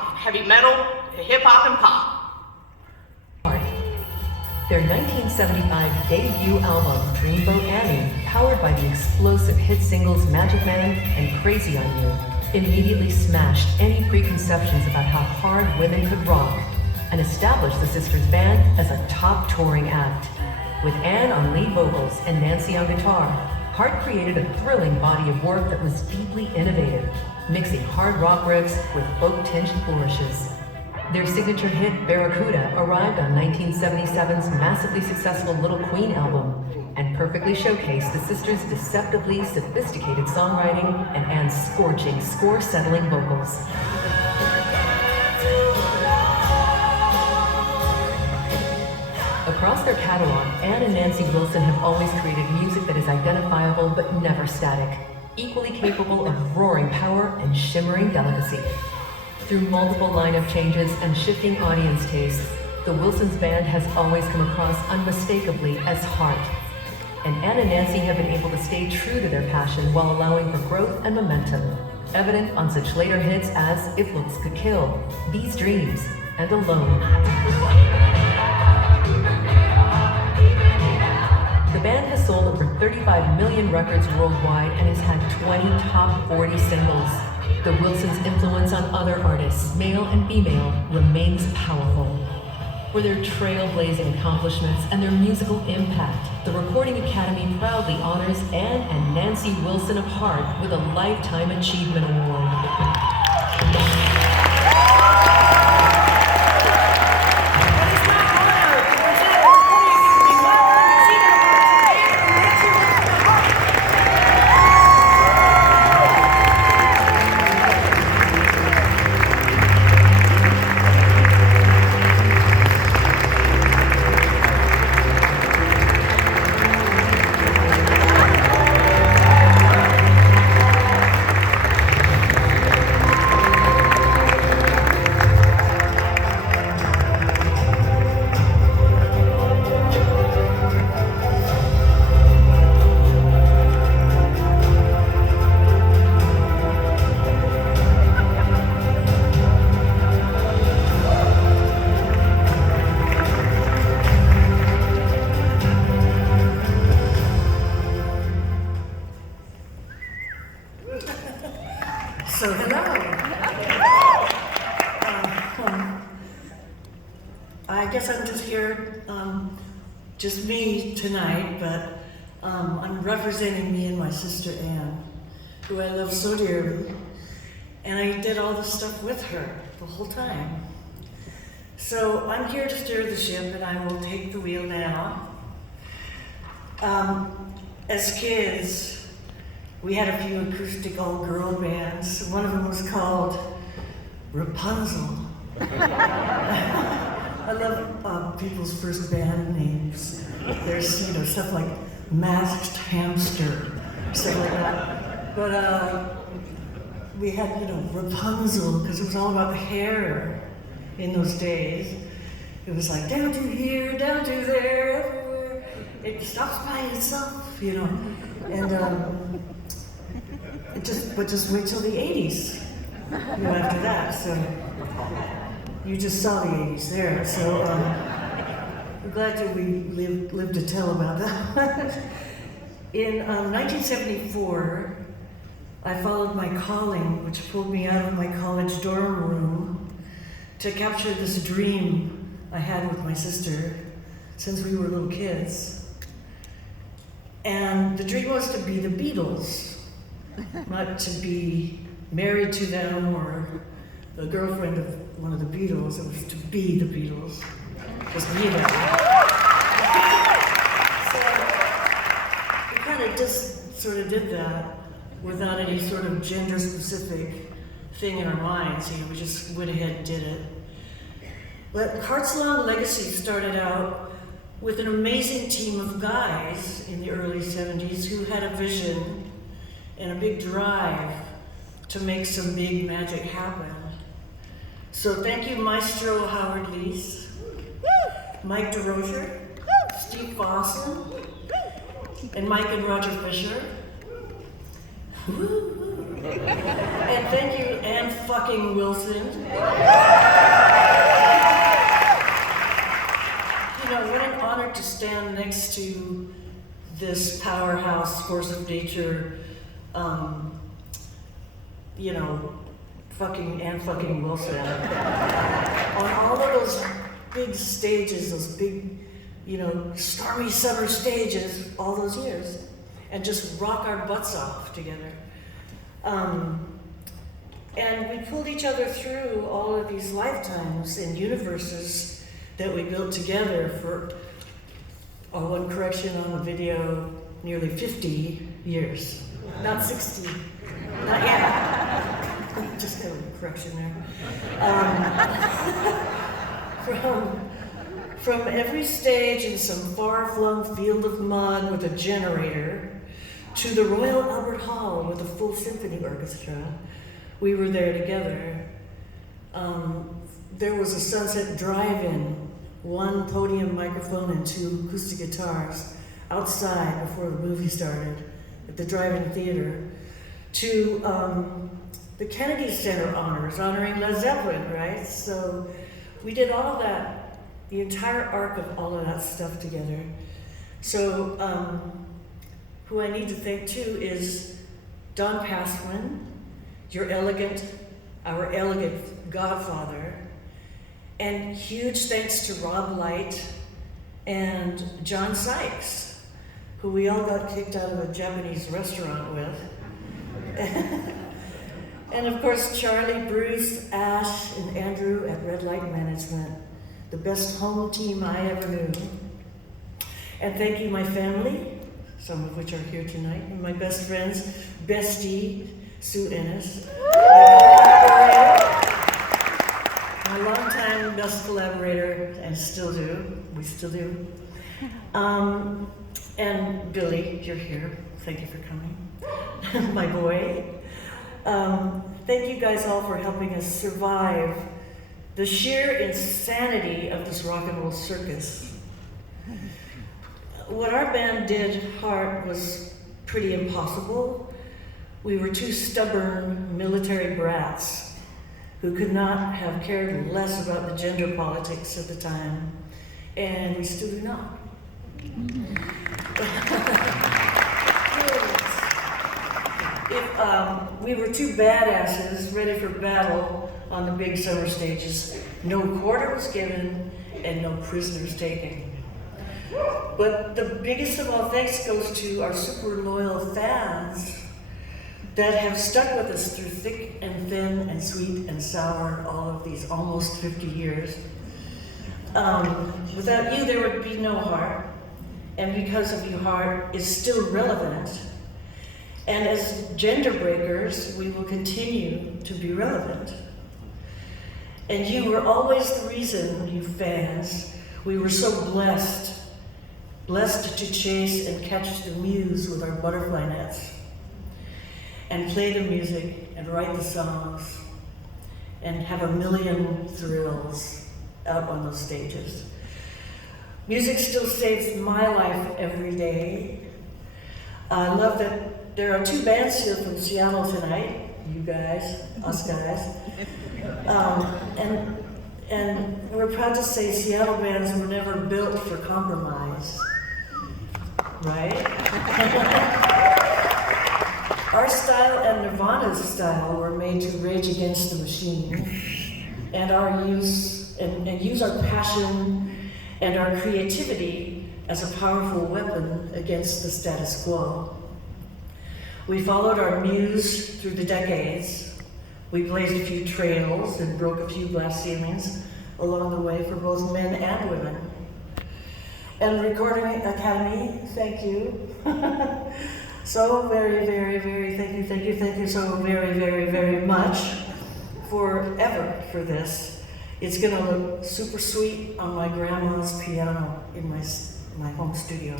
heavy metal, hip hop, and pop. Their 1975 debut album, Dreamboat Annie, powered by the explosive hit singles Magic Man and Crazy on You, immediately smashed any preconceptions about how hard women could rock and established the sisters' band as a top touring act. With Anne on lead vocals and Nancy on guitar, Heart created a thrilling body of work that was deeply innovative, mixing hard rock riffs with folk-tinged flourishes. Their signature hit, Barracuda, arrived on 1977's massively successful Little Queen album and perfectly showcased the sisters' deceptively sophisticated songwriting and Anne's scorching, score-settling vocals. Across their catalog, Anne and Nancy Wilson have always created music that is identifiable but never static, equally capable of roaring power and shimmering delicacy. Through multiple lineup changes and shifting audience tastes, the Wilsons band has always come across unmistakably as Heart. And Anne and Nancy have been able to stay true to their passion while allowing for growth and momentum, evident on such later hits as If Looks Could Kill, These Dreams, and Alone. The band has sold over 35 million records worldwide and has had 20 top 40 singles. The Wilsons' influence on other artists, male and female, remains powerful. For their trailblazing accomplishments and their musical impact, the Recording Academy proudly honors Anne and Nancy Wilson of Heart with a Lifetime Achievement Award. So hello. I guess I'm just here, just me tonight, but I'm representing me and my sister Anne, who I love so dearly, and I did all this stuff with her the whole time. So I'm here to steer the ship, and I will take the wheel now. As kids, we had a few acoustic all-girl bands. One of them was called Rapunzel. I love people's first band names. There's, stuff like Masked Hamster, stuff like that. But we had, Rapunzel, because it was all about hair in those days. It was like, down to here, down to there, everywhere. It stops by itself, And just wait till the 80s, after that. So you just saw the 80s there. So I'm glad that we lived to tell about that. In 1974, I followed my calling, which pulled me out of my college dorm room to capture this dream I had with my sister since we were little kids. And the dream was to be the Beatles. Not to be married to them or the girlfriend of one of the Beatles. It was to be the Beatles. Just be them. So we kind of just sort of did that without any sort of gender-specific thing in our minds. We just went ahead and did it. But Heart's long legacy started out with an amazing team of guys in the early 70s who had a vision and a big drive to make some big magic happen. So thank you, Maestro Howard Leese, Mike DeRozier, Steve Fossen, and Mike and Roger Fisher. Woo. And thank you, Ann fucking Wilson. You know, what an honor to stand next to this powerhouse force of nature, you know, fucking Ann fucking Wilson. On all of those big stages, those big, you know, stormy summer stages, all those years, and just rock our butts off together. And we pulled each other through all of these lifetimes and universes that we built together for, one correction on the video, nearly 50 years. Not 60, not yet. Just got a correction there. From every stage in some far-flung field of mud with a generator to the Royal Albert Hall with a full symphony orchestra, we were there together. There was a Sunset Drive-In, one podium microphone and 2 acoustic guitars outside before the movie started at the drive-in theater, to the Kennedy Center honors, honoring Led Zeppelin, right? So we did all of that, the entire arc of all of that stuff together. So who I need to thank too is Don Passman, our elegant godfather, and huge thanks to Rob Light and John Sykes, who we all got kicked out of a Japanese restaurant with. And of course, Charlie, Bruce, Ash, and Andrew at Red Light Management, the best home team I ever knew. And thank you, my family, some of which are here tonight, and my best friends, Bestie, Sue Ennis, my longtime best collaborator, and still do, we still do. And Billy, you're here, thank you for coming. My boy. Thank you guys all for helping us survive the sheer insanity of this rock and roll circus. What our band did hard was pretty impossible. We were 2 stubborn military brats who could not have cared less about the gender politics at the time, and we still do not. We were 2 badasses ready for battle on the big summer stages. No quarter was given and no prisoners taken. But the biggest of all thanks goes to our super loyal fans that have stuck with us through thick and thin and sweet and sour all of these almost 50 years. Without you, there would be no Heart, and because of you, Heart is still relevant. And as gender breakers, we will continue to be relevant. And you were always the reason, you fans, we were so blessed to chase and catch the muse with our butterfly nets, and play the music and write the songs, and have a million thrills out on those stages. Music still saves my life every day. I love that there are 2 bands here from Seattle tonight, you guys, us guys. And we're proud to say Seattle bands were never built for compromise, right? Our style and Nirvana's style were made to rage against the machine, and use our passion and our creativity as a powerful weapon against the status quo. We followed our muse through the decades. We blazed a few trails and broke a few glass ceilings along the way for both men and women. And Recording Academy, thank you. So very, very, very, thank you so very, very, very much for this. It's gonna look super sweet on my grandma's piano in my home studio.